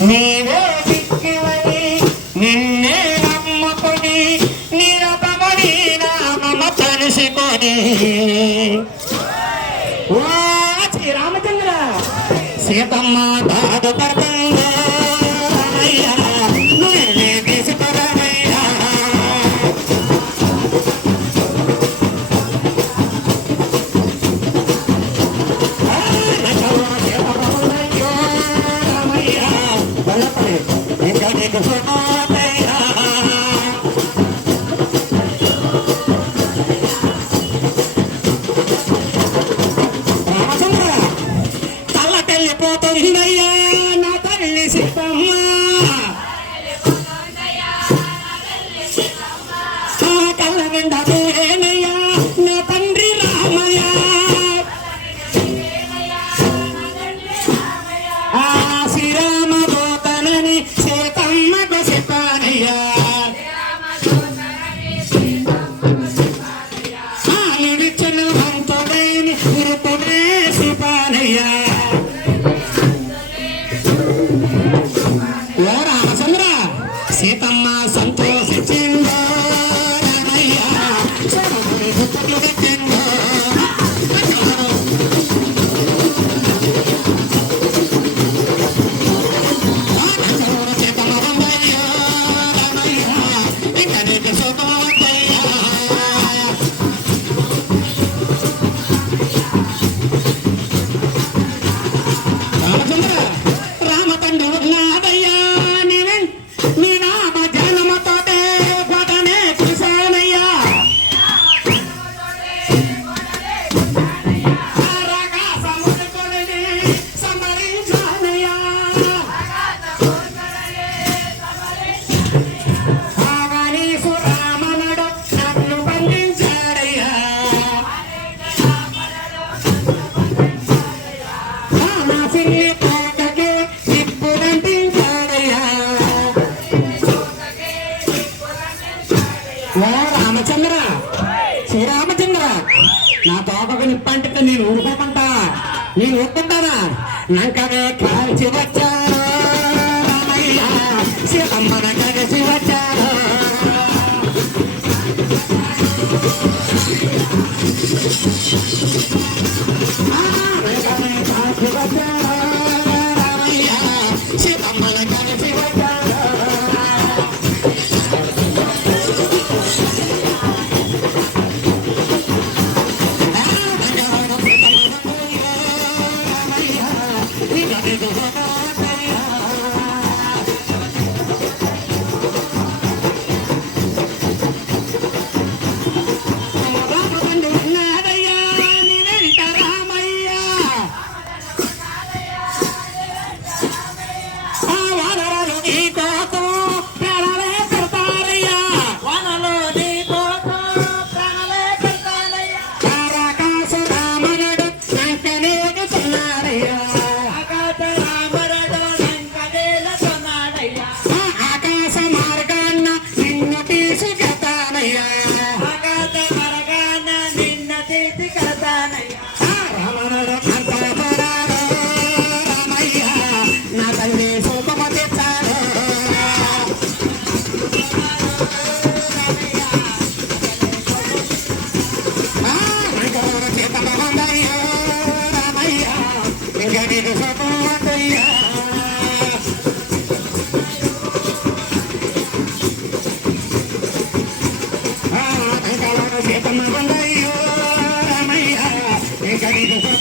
నీవే దిక్కువని నిన్నే నమ్ముకొని నిరపమని నామమ తెలుసుకొని ఓ శ్రీరామచంద్ర సీతమ్మ బాధపడుతుందో రామయ్య నువ్వే తీసుకురామయ్యా ఇంకా నీకు పోతుందయ్యా నా తల్లి సీతమ్మ కళ్ళ నిండా తేనయ్యా నా తండ్రి రామయ్య శ్రీరామ దూతనని సీతమ్మకు చెప్పానయ్యా నిడిచిన వంతుడైని గురుతుడే చెప్పానయ్యా రామచంద్ర సీతమ్మ సంతోషించిందో రామయ్య గుర్తులు పెట్టిందో సీతమ్మ వందయ్యో రామయ్య ఇంకా నీకు శుభమయ్యా రామచంద్ర రామ తండ్రి ఉన్నాదయ్యా నీ నామ జన్మతోటే పదనే కృష్ణయ్యా సముద్రుడిని సంహరించానయ్యా రామనుడు నన్ను బంధించాడయ్యా నా సిన్ని తోటకి నిప్పులంటించాడయ్యా ఓ రామచంద్ర శ్రీరామచంద్ర నా తోకకు నిప్పంటితే నేను ఊరుకోమంటా నేను ఊరుకుంటానా నంకనే కాల్చి వచ్చాను రామయ్య సీతమ్మన కలిసి వచ్చాను కాల్చి వచ్చాను రామయ్య సీతమ్మన కలిసి వచ్చాను Ramaya,